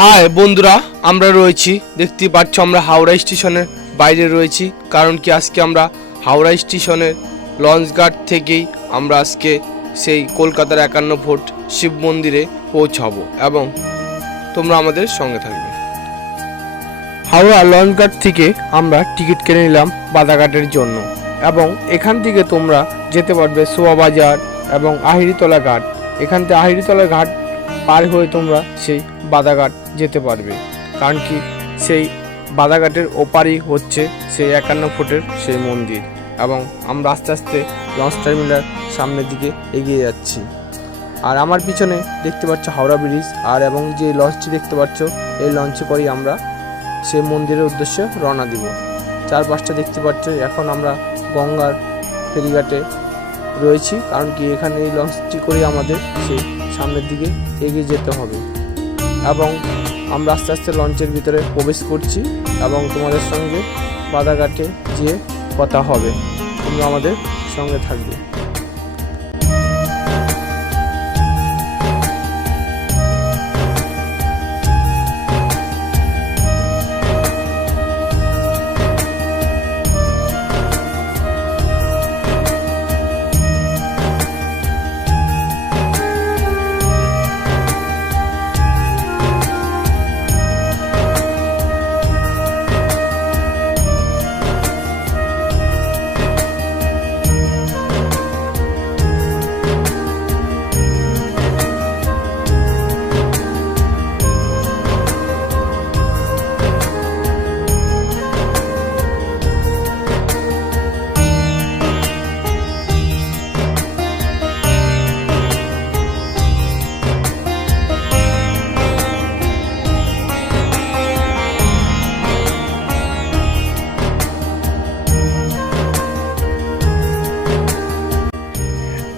High বন্ধুরা, আমরা রয়েছি, দেখতে পাচ্ছ আমরা হাওড়া স্টেশনের বাইরে রয়েছি। কারণ কি আজকে আমরা হাওড়া স্টেশনের লঞ্চ ঘাট থেকেই আমরা আজকে সেই কলকাতার 51 ফুট শিব মন্দিরে পৌঁছাবো এবং তোমরা আমাদের সঙ্গে থাকবে। হাওড়া লঞ্চ ঘাট থেকে আমরা টিকিট কিনে নিলাম বাদাঘাটের জন্য এবং এখান থেকে তোমরা যেতে পারবে শোভাবাজার এবং আহিরিতলা ঘাট। এখান থেকে আহিরিতলা ঘাট পার হয়ে তোমরা সেই বাদাঘাট যেতে পারবে। কারণ কি সেই বাদাঘাটের ওপারই হচ্ছে সেই 51 ফুটের সেই মন্দির এবং আমরা আস্তে আস্তে লঞ্চ টার্মিনাল সামনের দিকে এগিয়ে যাচ্ছি। আর আমার পিছনে দেখতে পাচ্ছ হাওড়া ব্রিজ, আর এবং যে লঞ্চটি দেখতে পাচ্ছ এই লঞ্চে করেই আমরা সেই মন্দিরের উদ্দেশ্যে রওনা দিব। চারপাশটা দেখতে পাচ্ছ। এখন আমরা গঙ্গার ফেরিঘাটে রয়েছি, কারণ কি এখানে এই লঞ্চটি করে আমাদের সেই সামনের দিকে এগিয়ে যেতে হবে এবং আমরা আস্তে আস্তে লঞ্চের ভিতরে প্রবেশ করছি এবং তোমাদের সঙ্গে বাদাঘাটে গিয়ে কথা হবে। তোমরা আমাদের সঙ্গে থাকবে।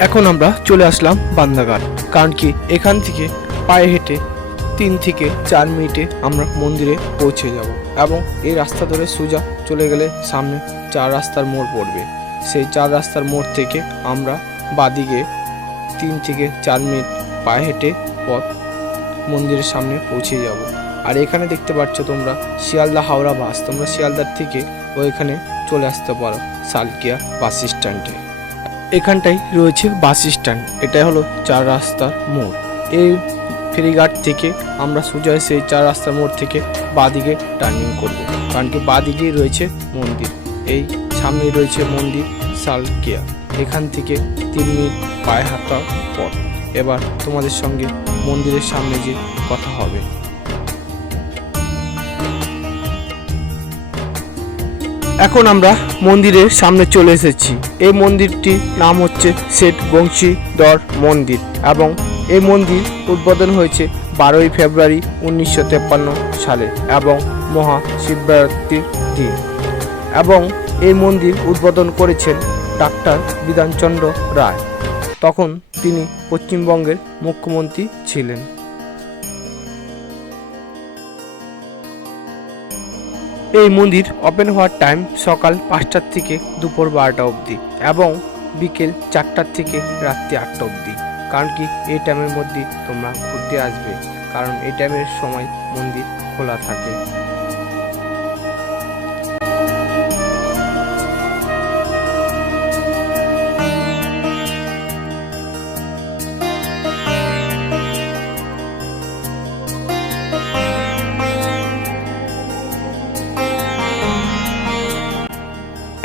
এখন আমরা চলে আসলাম বান্দাঘাট। কারণ কি এখান থেকে পায়ে হেঁটে 3 থেকে 4 মিনিটে আমরা মন্দিরে পৌঁছে যাব এবং এই রাস্তা ধরে সোজা চলে গেলে সামনে 4 রাস্তার মোড় পড়বে। সেই 4 রাস্তার মোড় থেকে আমরা বাদিকে 3 থেকে 4 মিনিট পায়ে হেঁটে পথ মন্দিরের সামনে পৌঁছে যাব। আর এখানে দেখতে পাচ্ছ তোমরা শিয়ালদা হাওড়া বাস, তোমরা শিয়ালদার থেকে ওইখানে চলে আসতে পারো সালকিয়া বাস স্ট্যান্ডে। এখানটাই রয়েছে বাস স্ট্যান্ড। এটাই হলো 4 রাস্তার মোড়। এই ফেরিঘাট থেকে আমরা সোজা সেই 4 রাস্তার মোড় থেকে বাঁদিকে টার্নিং করব, কারণ কি বাঁদিকেই রয়েছে মন্দির। এই সামনেই রয়েছে মন্দির সালকিয়া। এখান থেকে 3 মিনিট পায়ে হাঁটা পথ। এবার তোমাদের সঙ্গে মন্দিরের সামনে যে কথা হবে। এখন আমরা মন্দিরের সামনে চলে এসেছি। এই মন্দিরটির নাম হচ্ছে শেঠ বংশীধর মন্দির এবং এই মন্দির উদ্বোধন হয়েছে 12ই ফেব্রুয়ারি 1953 সালে এবং মহাশিবরাত্রির দিন। এবং এই মন্দির উদ্বোধন করেছেন ডাক্তার বিধানচন্দ্র রায়। তখন তিনি পশ্চিমবঙ্গের মুখ্যমন্ত্রী ছিলেন। এই মন্দির ওপেন হওয়ার টাইম সকাল 5টা থেকে দুপুর 12টা অবধি এবং বিকেল 4টা থেকে রাত্রি 8টা অবধি। কারণ কি এই টাইমের মধ্যে তোমরা ঘুরতে আসবে, কারণ এই টাইমের সময় মন্দির খোলা থাকে।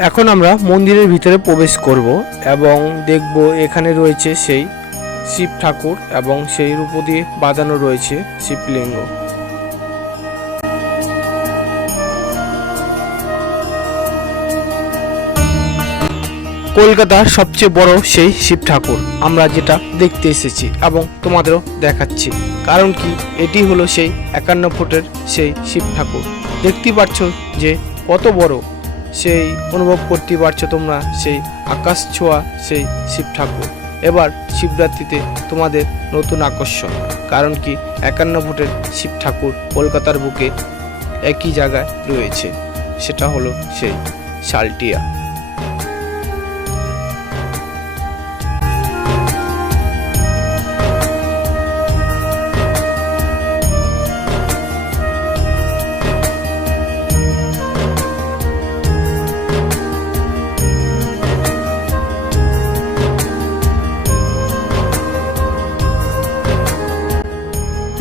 এখন আমরা মন্দিরের ভিতরে প্রবেশ করব এবং দেখব এখানে রয়েছে সেই শিব ঠাকুর এবং সেই রূপ দিয়ে বাঁধানো রয়েছে শিবলিঙ্গ। কলকাতার সবচেয়ে বড় সেই শিব ঠাকুর আমরা যেটা দেখতে এসেছি এবং তোমাদেরও দেখাচ্ছি। কারণ কি এটি হলো সেই 51 ফুটের সেই শিব ঠাকুর। দেখতে পাচ্ছ যে কত বড়, সেই অনুভব করতে পারছো তোমরা সেই আকাশ ছোঁয়া সেই শিব ঠাকুর। এবার শিবরাত্রিতে তোমাদের নতুন আকর্ষণ, কারণ কি 51 ফুটের শিব ঠাকুর কলকাতার বুকে একই জায়গায় রয়েছে, সেটা হলো সেই সালটিয়া।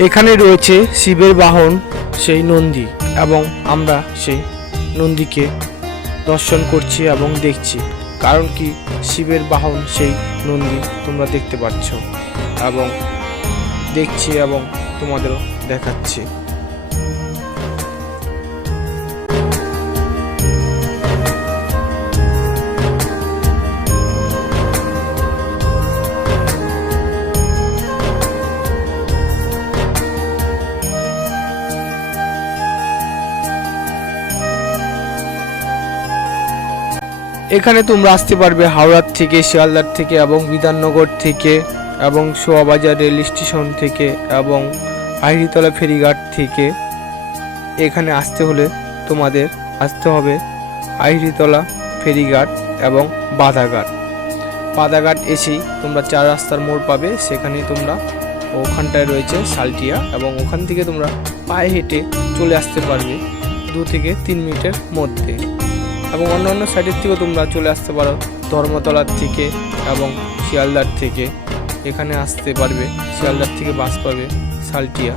এখানে রয়েছে শিবের বাহন সেই নন্দী, এবং আমরা সেই নন্দীকে দর্শন করছি এবং দেখছি, কারণ কি শিবের বাহন সেই নন্দী তোমরা দেখতে পাচ্ছ, এবং দেখছি এবং তোমাদেরও দেখাচ্ছি। এখানে তোমরা আসতে পারবে হাওড়ার থেকে, শিয়ালদার থেকে এবং বিধাননগর থেকে এবং শোয়াবাজার রেল স্টেশন থেকে এবং আহিরিতলা ফেরিঘাট থেকে। এখানে আসতে হলে তোমাদের আসতে হবে আহিরিতলা ফেরিঘাট এবং বাধাঘাট এসেই তোমরা 4 রাস্তার মোড় পাবে, সেখানে তোমরা ওখানটায় রয়েছে সালটিয়া, এবং ওখান থেকে তোমরা পায়ে হেঁটে চলে আসতে পারবে 2 থেকে 3 মিনিটের মধ্যে। এবং অন্যান্য সাইডের থেকেও তোমরা চলে আসতে পারো ধর্মতলার থেকে এবং শিয়ালদার থেকে। এখানে আসতে পারবে, শিয়ালদার থেকে বাস পাবে সালটিয়া।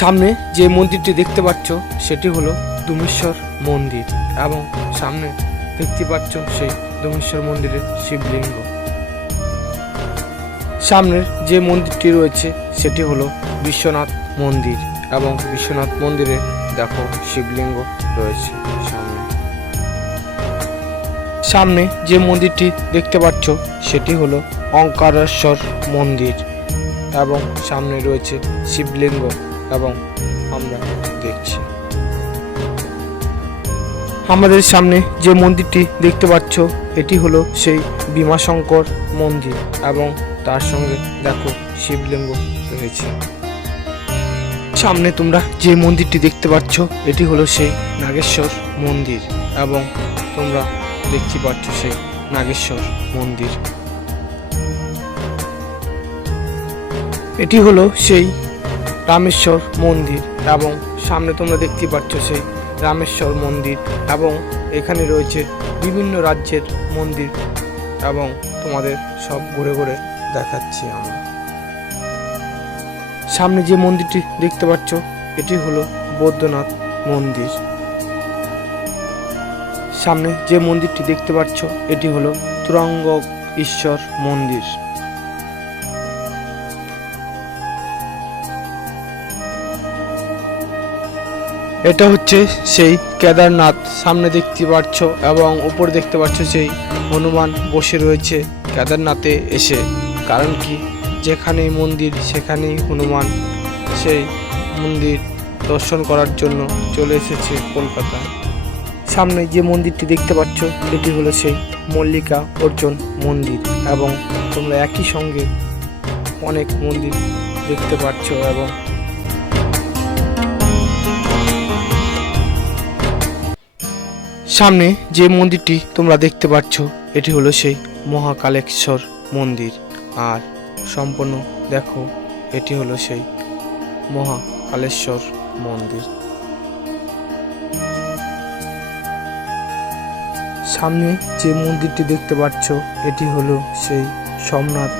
সামনে যে মন্দিরটি দেখতে পাচ্ছ সেটি হলো ডুমেশ্বর মন্দির, এবং সামনে দেখতে পাচ্ছ সেই ডুমেশ্বর মন্দিরের শিবলিঙ্গ। সামনের যে মন্দিরটি রয়েছে সেটি হলো বিশ্বনাথ মন্দির, এবং বিশ্বনাথ মন্দিরে দেখো শিবলিঙ্গ রয়েছে সামনে যে মন্দিরটি দেখতে পাচ্ছ সেটি হলো ওঙ্কারেশ্বর মন্দির, এবং সামনে রয়েছে শিবলিঙ্গ, এবং আমরা দেখছি। আমাদের সামনে যে মন্দিরটি দেখতে পাচ্ছ এটি হলো সেই ভীমাশঙ্কর মন্দির, এবং তার সঙ্গে দেখো শিবলিঙ্গ রয়েছে। সামনে তোমরা যে মন্দিরটি দেখতে পাচ্ছ এটি হলো সেই নাগেশ্বর মন্দির, এবং তোমরা দেখতে পাচ্ছ সেই নাগেশ্বর মন্দির। এটি হলো সেই রামেশ্বর মন্দির, এবং সামনে তোমরা দেখতে পাচ্ছ সেই রামেশ্বর মন্দির, এবং এখানে রয়েছে বিভিন্ন রাজ্যের মন্দির, এবং তোমাদের সব ঘুরে ঘুরে দেখাচ্ছি আমরা। সামনে যে মন্দিরটি দেখতে পাচ্ছ এটি হলো বৈদ্যনাথ মন্দির। সামনে যে মন্দিরটি দেখতে পাচ্ছ এটি হলো তুরঙ্গ ঈশ্বর মন্দির। এটা হচ্ছে সেই কেদারনাথ, সামনে দেখতে পাচ্ছ, এবং উপরে দেখতে পাচ্ছ সেই হনুমান বসে রয়েছে কেদারনাথে এসে, কারণ কি যেখানেই মন্দির সেখানেই হনুমান। সেই মন্দির দর্শন করার জন্য চলে এসেছে কলকাতায়। সামনে যে মন্দিরটি দেখতে পাচ্ছ এটি হলো সেই মল্লিকা অর্জুন মন্দির, এবং তোমরা একই সঙ্গে অনেক মন্দির দেখতে পাচ্ছ। এবং সামনে যে মন্দিরটি তোমরা দেখতে পাচ্ছ এটি হলো সেই মহাকালেশ্বর মন্দির, আর সম্পূর্ণ দেখো এটি হলো সেই মহাকালেশ্বর মন্দির। সামনে যে মন্দিরটি দেখতে পাচ্ছ এটি হলো সেই সোমনাথ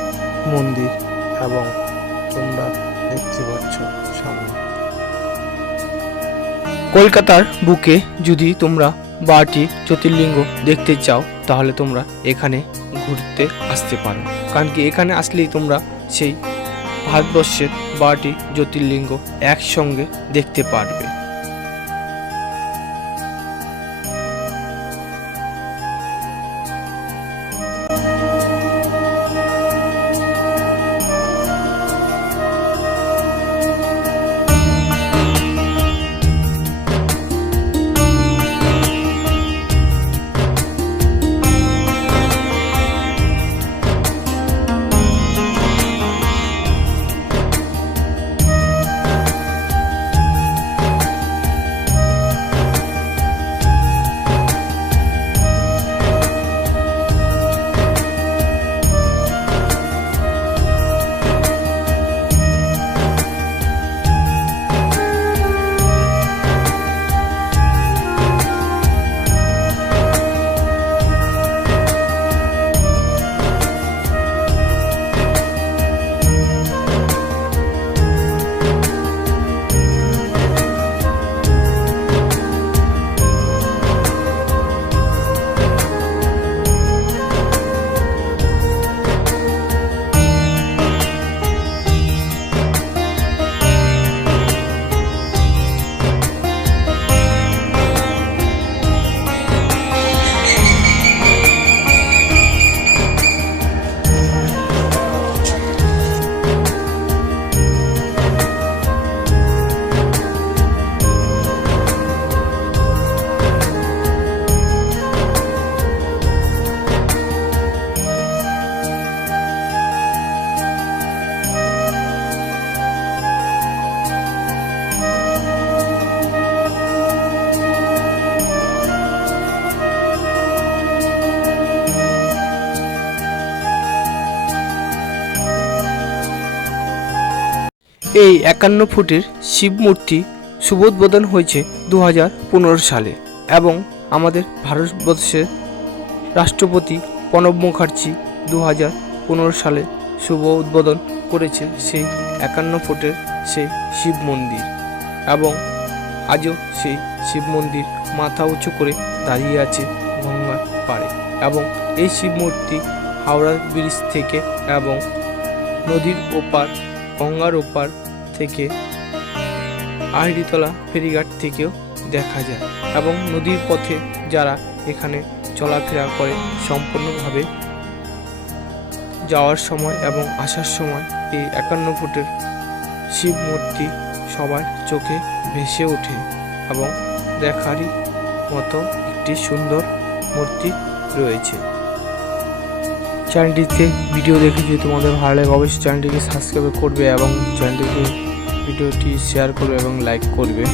মন্দির, এবং তোমরা দেখতে পাচ্ছ সামনে। কলকাতার বুকে যদি তোমরা 12টি জ্যোতির্লিঙ্গ দেখতে চাও তাহলে তোমরা এখানে ঘুরতে আসতে পারো, কারণ কি এখানে আসলেই তোমরা সেই ভারতবর্ষের 12টি জ্যোতির্লিঙ্গ একসঙ্গে দেখতে পারবে। এই 51 ফুটের শিব মূর্তি শুভোদ্বোধন হয়েছে 2015 সালে এবং আমাদের ভারতবর্ষের রাষ্ট্রপতি প্রণব মুখার্জি 2015 সালে শুভ উদ্বোধন করেছে সেই 51 ফুটের সেই শিব মন্দির, এবং আজও সেই শিব মন্দির মাথা উঁচু করে দাঁড়িয়ে আছে গঙ্গার পাড়ে। এবং এই শিব মূর্তি হাওড়া ব্রিজ থেকে এবং নদীর ওপার গঙ্গার ওপার থেকে আইড়িতলা ফেরিঘাট থেকেও দেখা যায়, এবং নদীর পথে যারা এখানে চলাফেরা করে সম্পূর্ণভাবে যাওয়ার সময় এবং আসার সময় এই 51 ফুটের শিব মূর্তি সবার চোখে ভেসে ওঠে এবং দেখারই মতো একটি সুন্দর মূর্তি রয়েছে। চ্যানেলটিতে ভিডিও দেখে যদি তোমাদের ভালো লাগে অবশ্যই চ্যানেলটিকে সাবস্ক্রাইব করবে এবং চ্যানেলটিকে ভিডিওটি শেয়ার করবে এবং লাইক করবে।